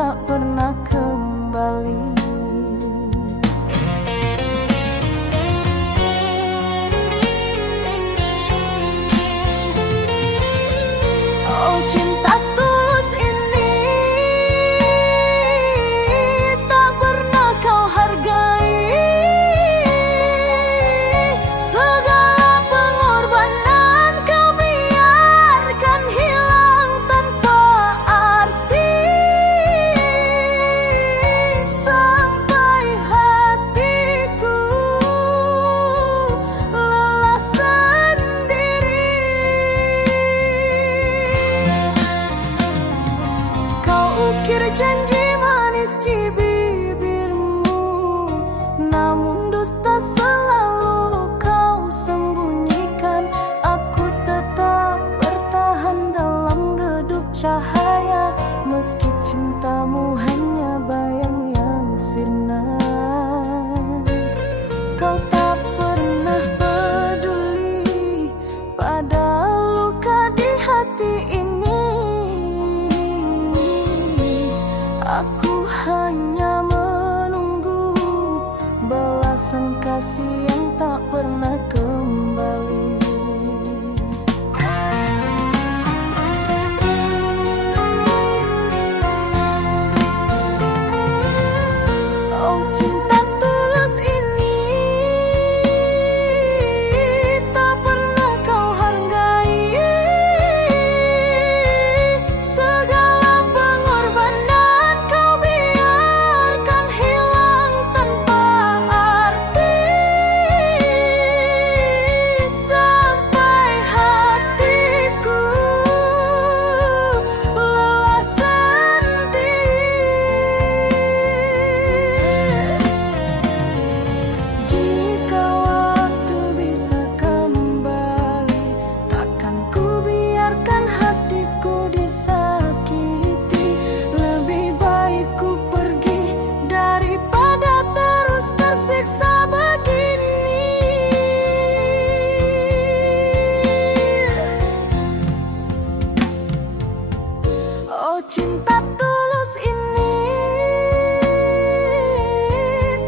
tak pernah kembali. Oh, cinta tulus ini tak pernah kau hargai. Segala pengorbanan kau biarkan hilang tanpa arti. Sampai hatiku lelah sendiri. Kau ukir janji manis di bibirmu, namun dusta selalu kau sembunyikan. Aku tetap bertahan dalam redup cahaya, meski cintamu hanya bayang yang sirna. Kau tak pernah peduli pada luka di hati ini. Aku hanya menunggu balasan kasih yang tak pernah kembali. Oh, cinta tulus ini tak pernah kau hargai. Segala pengorbanan kau biarkan hilang tanpa arti. Sampai hatiku lelah sendiri. Jika waktu bisa kembali, takkan ku biarkan hatiku disakiti. Lebih baik ku pergi daripada terus tersiksa begini. Oh, cinta tulus ini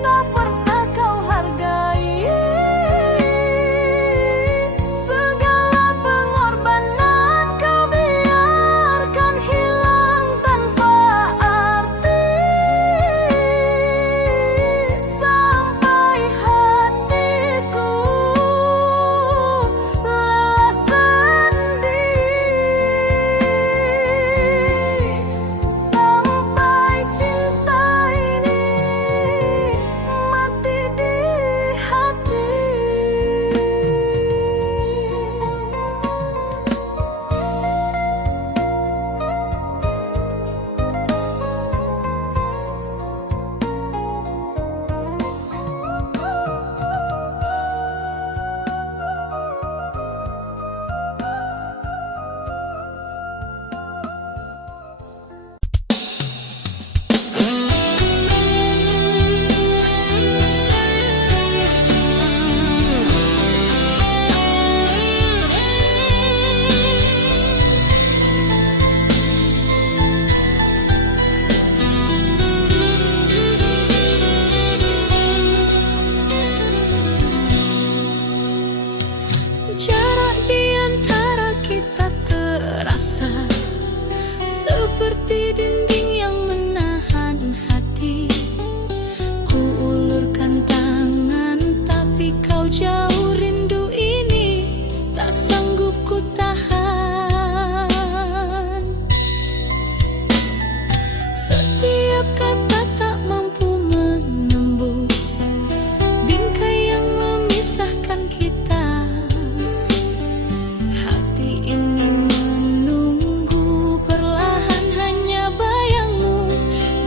tak pernah kau hargai. Segala pengorbanan kau biarkan hilang tanpa arti. Sampai hatiku lelah sendiri. Sampai cinta ini mati di hati. Jarak di antara kita terasa seperti dinding yang menahan hati. Ku ulurkan tangan tapi kau jauh, rindu ini tak sanggup ku tahan. Setiap kata tak mampu menembus bingkai yang memisahkan kita. Hati ini menunggu perlahan hanya bayangmu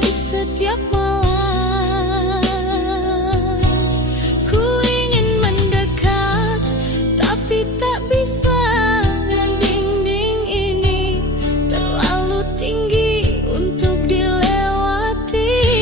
di setiap malam. Ku ingin mendekat tapi tak bisa. Dinding ini terlalu tinggi untuk dilewati.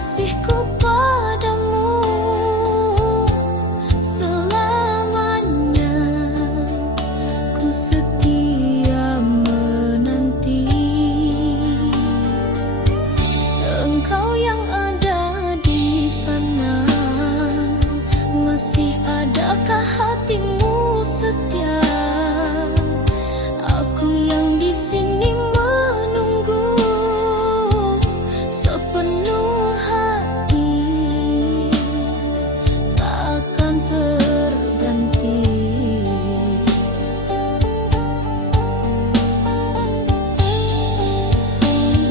kasihku padamu selamanya. Ku setia menanti engkau yang ada di sana. Masih adakah hatimu setia? Aku yang di sini menunggu sepenuh hati, takkan terganti.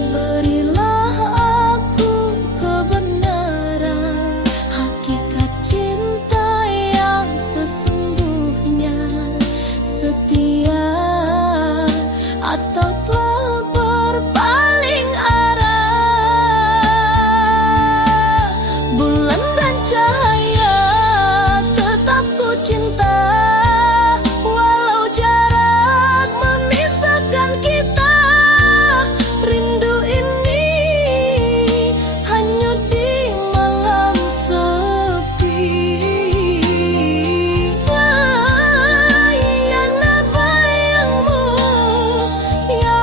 Berilah aku kebenaran, hakikat cinta yang sesungguhnya, setia atau telah berpaling arah. Bulan dan cahaya tetap ku cinta, walau jarak memisahkan kita. Rindu ini hanyut di malam sepi. Ya bayangmu, ya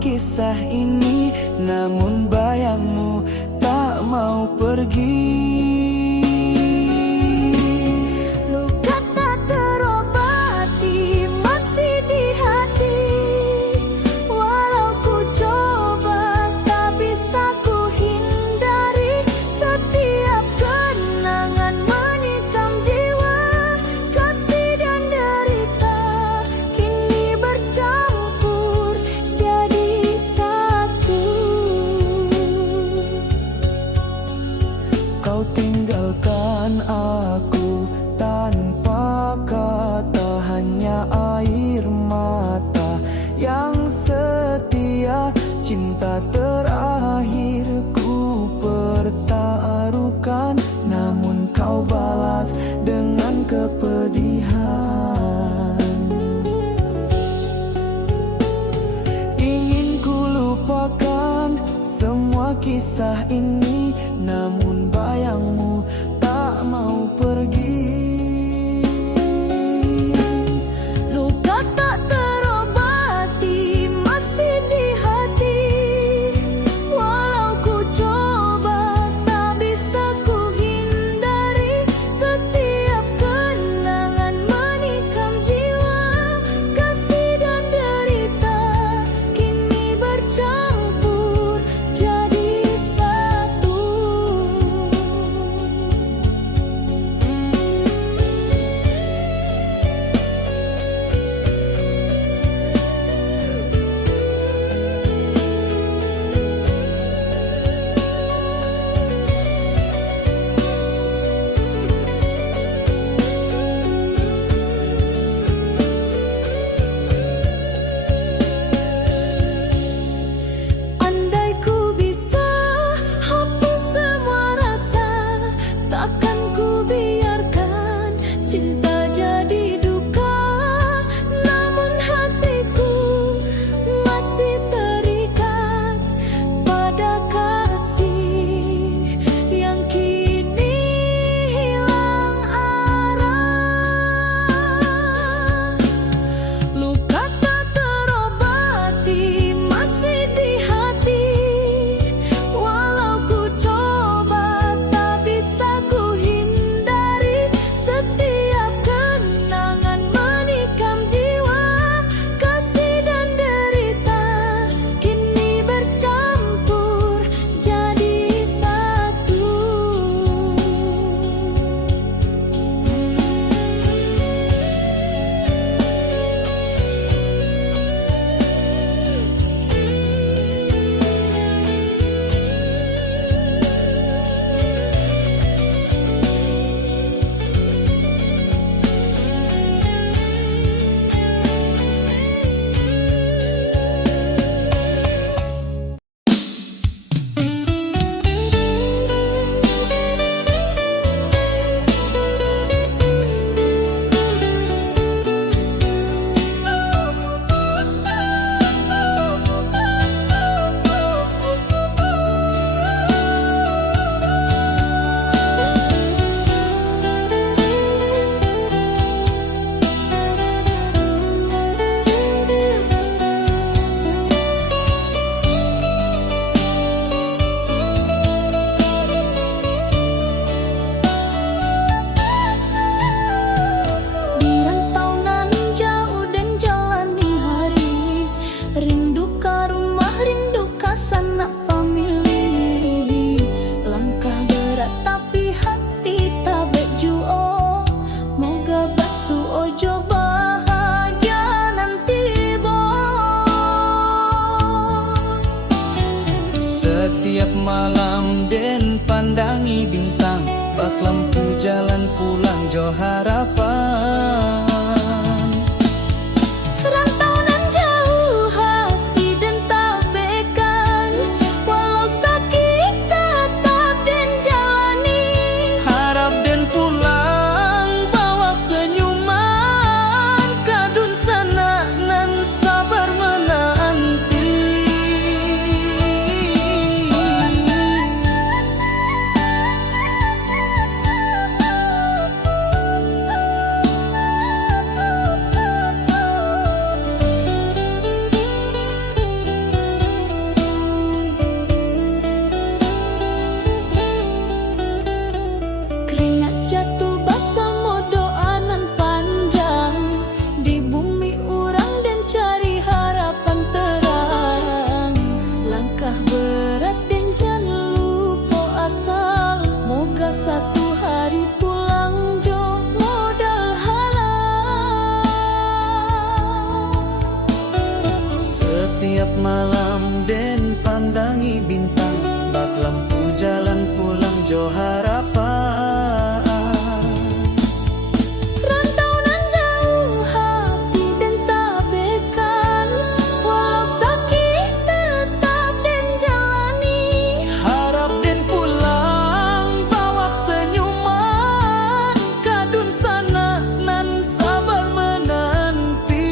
kisah ini, namun bayangmu tak mau pergi. Luka tak terobati masih di hati. Walau ku coba tak bisa ku hindari. Setiap kenangan menikam jiwa. Kasih dan derita kini bercampur jadi satu. Kau tinggalkan aku tanpa kata, hanya air mata yang setia. Cinta terakhir ku pertaruhkan, namun kau balas dengan kepedihan. Ingin ku lupakan semua kisah ini, namun bayangmu tak mau pergi. Luka tak terobati masih di hati. Walau ku coba tak bisa ku hindari. Setiap kenangan menikam jiwa. Kasih dan derita kini bercampur jadi satu. Andai ku bisa hapus semua rasa, takkan ku biarkan cinta jadi duka. Namun hatiku masih terikat pada kasih yang kini hilang arah. Luka tak terobati masih di hati. Walau ku coba tak bisa ku hindari. Setiap kenangan menikam jiwa. Kasih dan derita kini bercampur jadi satu. Di rantau nan jauh dan jalani hari. Rindu ka rumah, rindu ka sanak famili. Langkah berat tapi hati tak bejuo. Moga basuh ojo bahagia nanti boh. Setiap malam den pandangi bintang, bak lampu jalan pulang jo harapan. Rantau nan jauh hati dan tak bekan. Walau sakit tetap dan jalani. Harap den pulang bawa senyuman, kadun sana nan sabar menanti. Setiap malam den pandangi bintang, bak lampu jalan pulang jo harapan. Rantau nan jauh hati dan tak bekan, walau sakit tetap dan jalani. Harap den pulang bawa senyuman, kadun sana nan sabar menanti.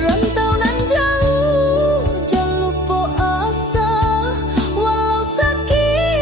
Rantau nan jauh jangan lupa asa, walau sakit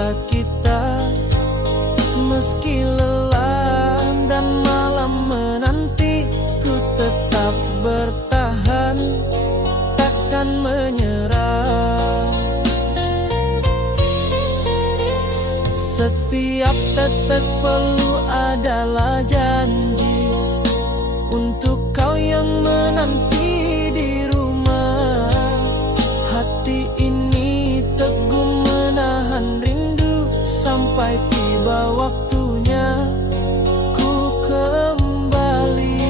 cinta kita. Meski lelah dan malam menanti, ku tetap bertahan, takkan menyerah. Setiap tetes peluh adalah janji untuk kau yang menanti di rumah. Hati ini teguh menahan rindu sampai tiba waktunya ku kembali.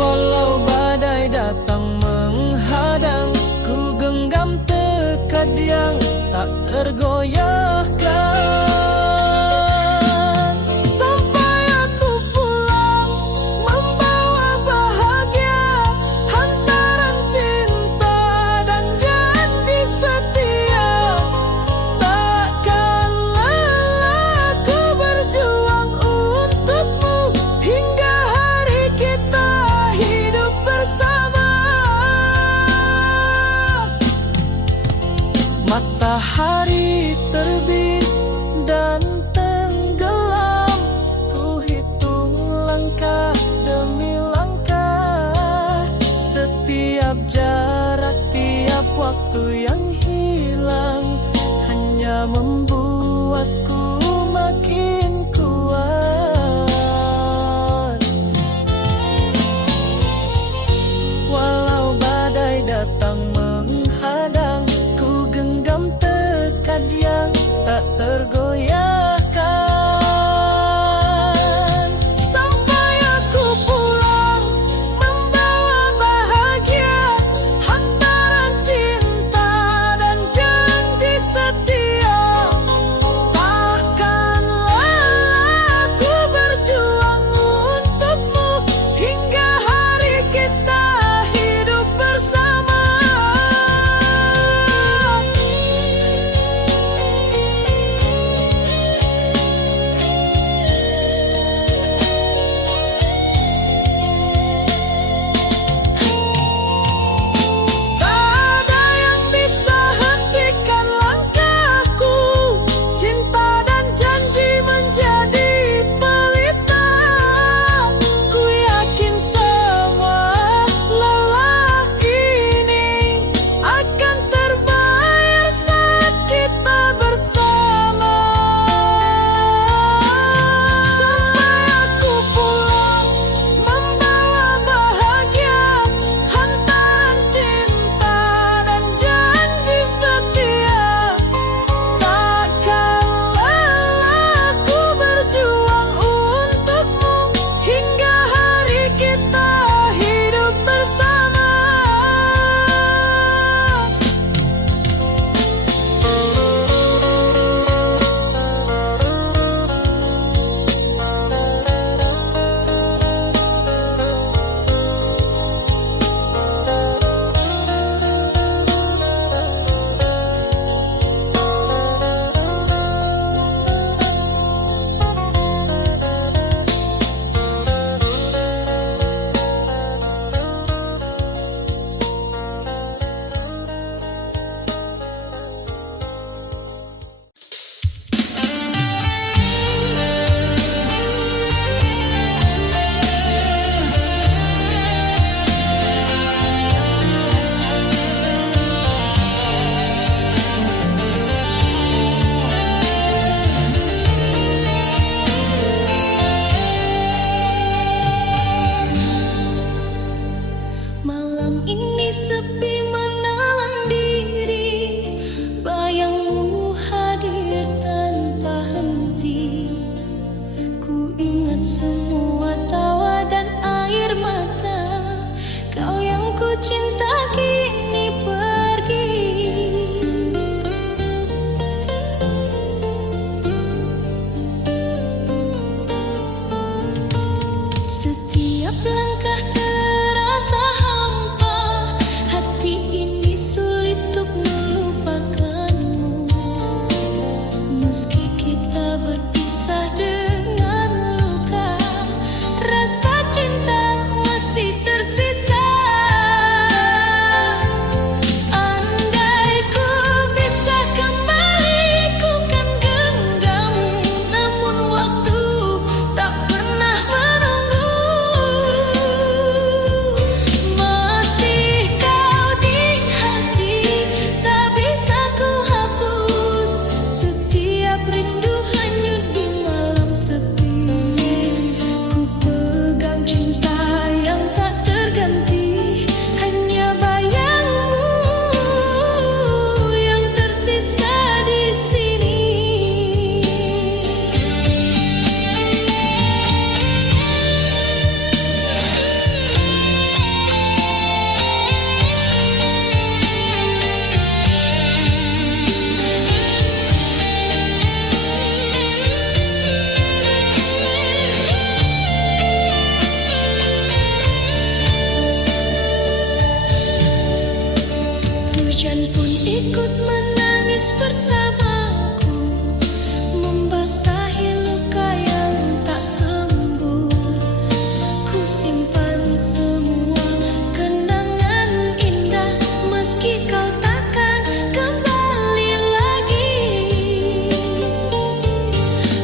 Walau badai datang menghadang, ku genggam tekad yang tak tergoyahkan. Sampai aku pulang membawa bahagia, hantaran cinta dan janji setia. Takkan lelah ku berjuang untukmu hingga hari kita hidup bersama. Matahari terbit dan tenggelam, ku hitung langkah demi langkah. Setiap jarak, tiap waktu yang hilang hanya membuatku makin kuat. Walau badai datang menghadang, ku genggam tekad yang tak tergoyahkan. Sampai aku pulang membawa bahagia, hantaran cinta dan janji setia. Takkan lelah ku berjuang untukmu hingga hari kita hidup bersama. Tak ada yang bisa hentikan langkahku, cinta dan janji menjadi pelita. Ku yakin semua lelah ini akan terbayar saat kita bersama. Sampai aku pulang membawa bahagia, hantaran cinta dan janji setia. Takkan lelah ku berjuang untukmu hingga hari kita hidup bersama. Malam ini sepi menelan diri, bayangmu hadir tanpa henti. Ku ingat semua tawa dan air mata, kau yang ku cinta kini pergi. Setiap langkah terasa hampa, hati ini sulit untuk melupakanmu. Meski kita berpisah dengan luka, rasa cinta masih tersisa. ikut menangis bersamaku, membasahi luka yang tak sembuh. Ku simpan semua kenangan indah, meski kau takkan kembali lagi.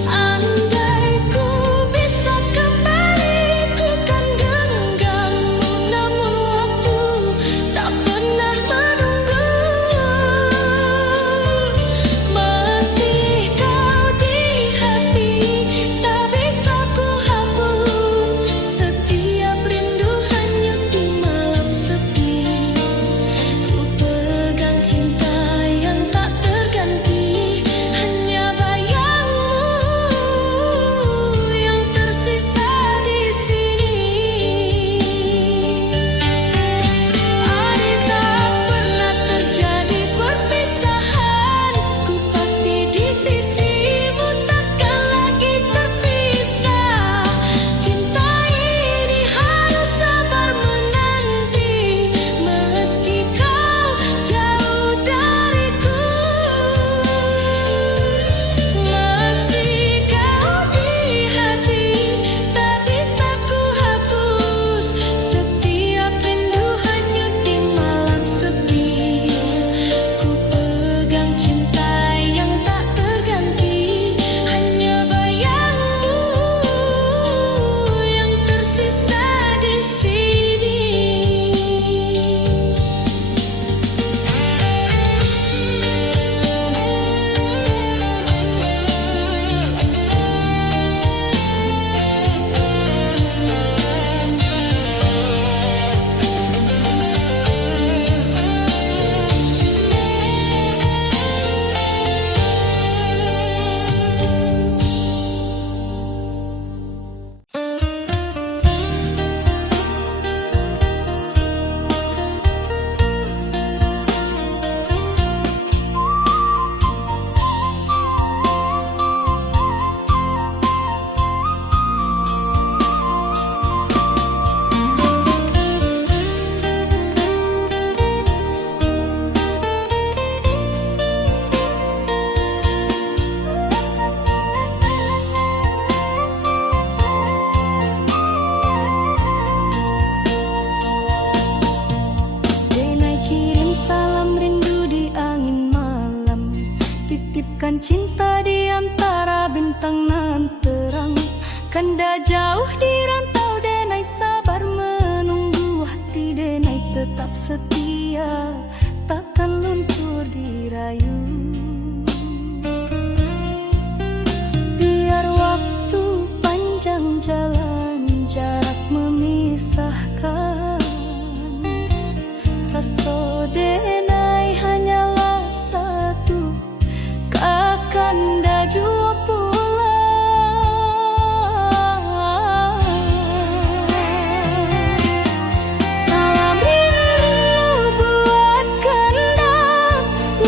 Andai ku bisa kembali, ku kan genggammu, namun waktu tak pernah menunggu. Masih kau di hati, tak bisa ku hapus. Setiap rindu hanyut di malam sepi. Ku pegang cinta yang tak terganti, hanya bayangmu yang tersisa di sini. Andai tak pernah terjadi perpisahan, ku pasti di sisimu, takkan lagi terpisah. Cinta ini harus sabar menanti, meski kau jauh dariku. Masih kau di hati, tak bisa ku hapus. Setiap rindu hanyut di malam sepi. Ku pegang cinta yang tak terganti, hanya bayangmu yang tersisa di sini. Denai kirim salam rindu di angin malam, titipkan cinta di antara bintang nan terang. Kanda jauh di rantau, Denai sabar menunggu. Hati Denai tetap setia, takkan luntur dirayu. Biar waktu panjang jalan, jarak memisahkan. Rasa Denai hanyalah satu, kakanda jua pulang. Salam rindu buat kanda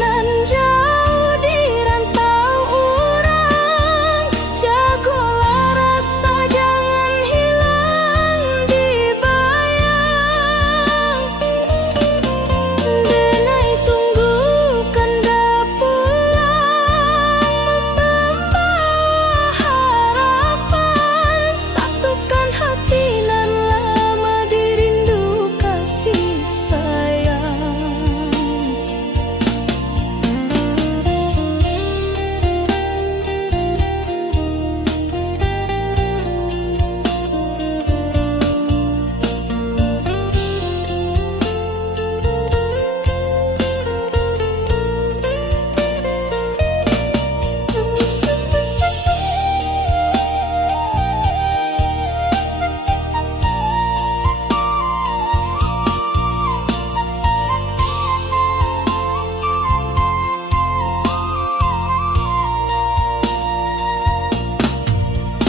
nan jauh di rantau urang. Jagolah rasa, jangan hilang di bayang. Denai tunggu kanda pulang, membawa harapan. Satukan hati nan lama dirindu kasih sayang.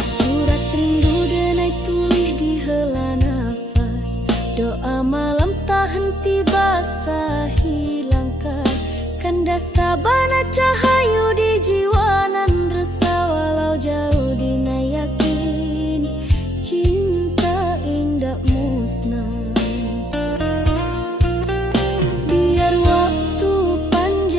Surat rindu Denai tulis di hela nafas, doa malam tak henti basahi langkah. Kanda sabana cahayu di jiwa nan resah, walau jauh Denai yakin cinta indah musnah. Biar waktu panjang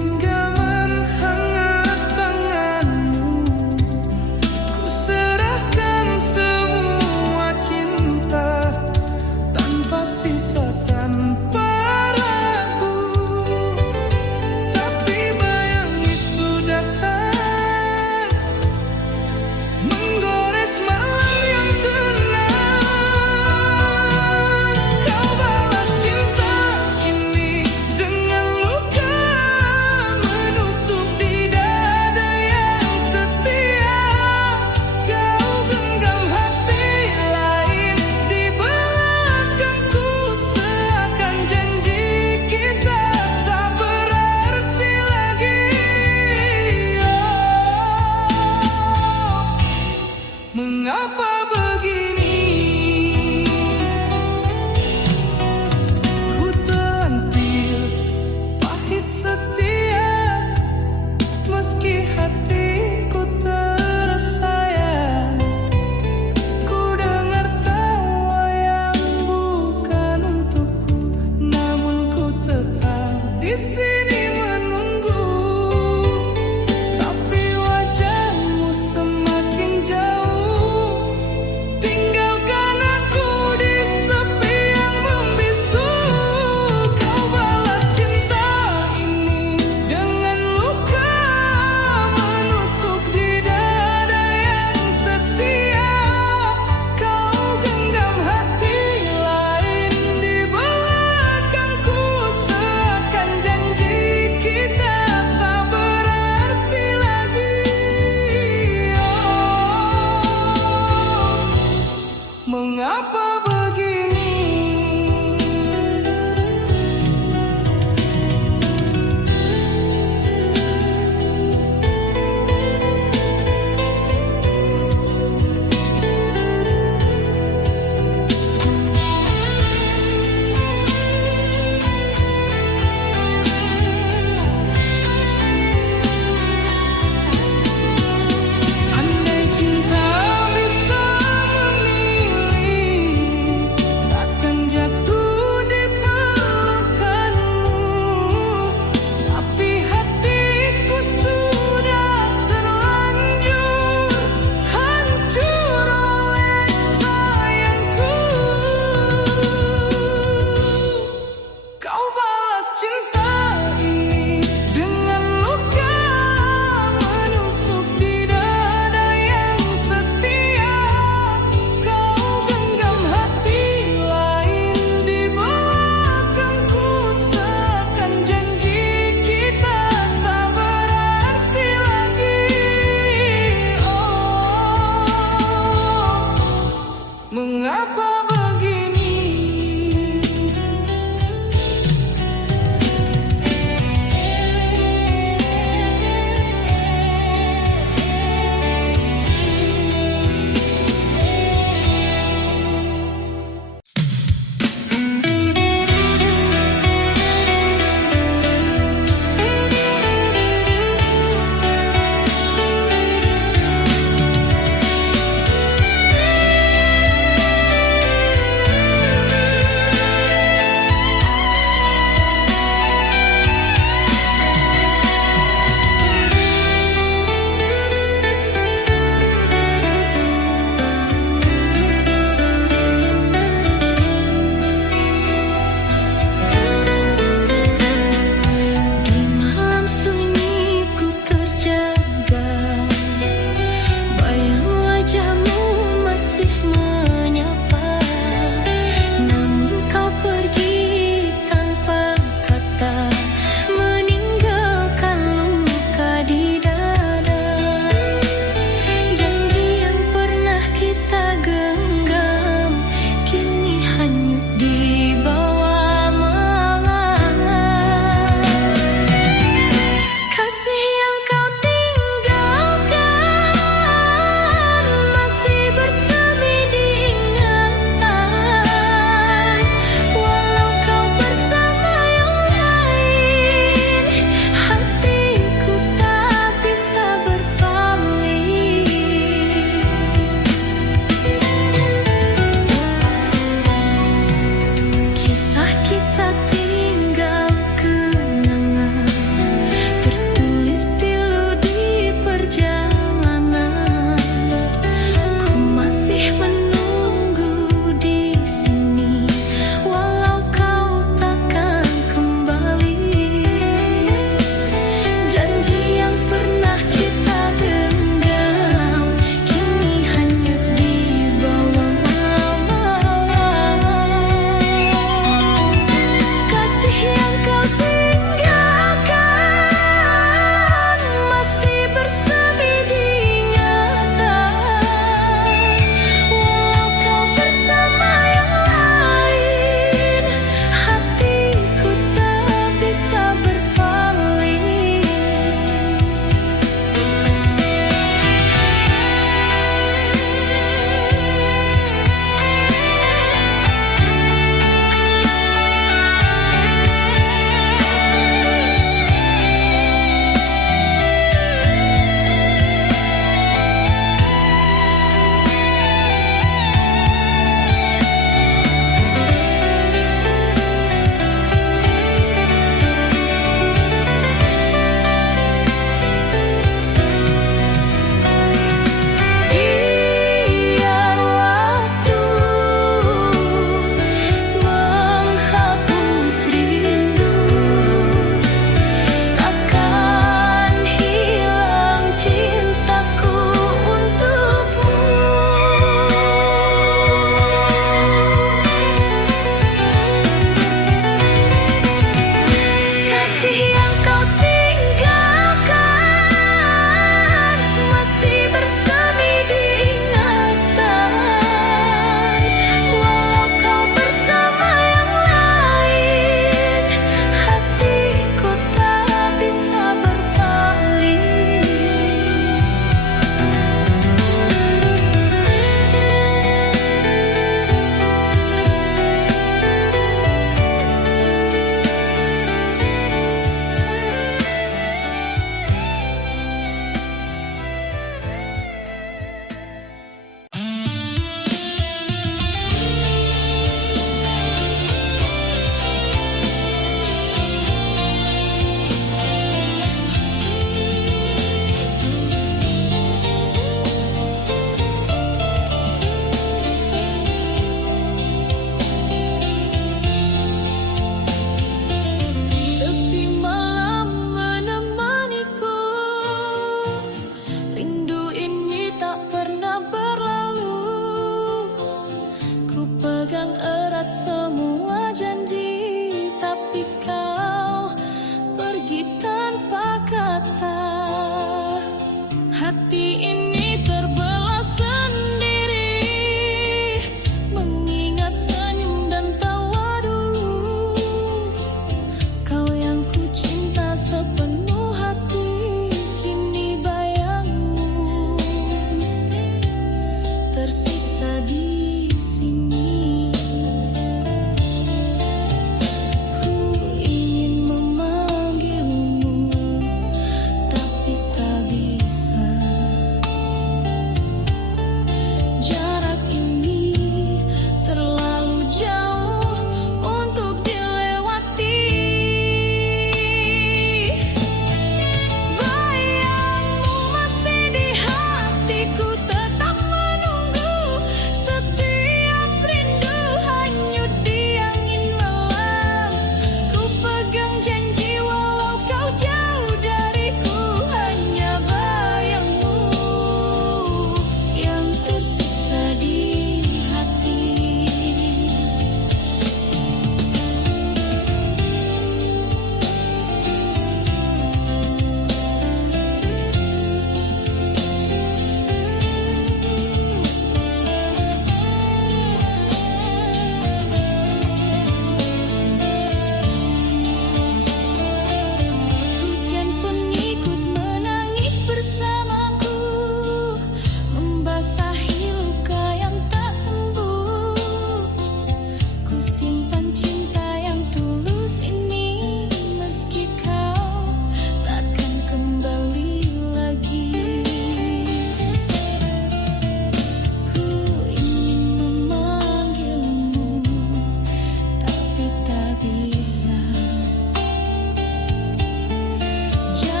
Jangan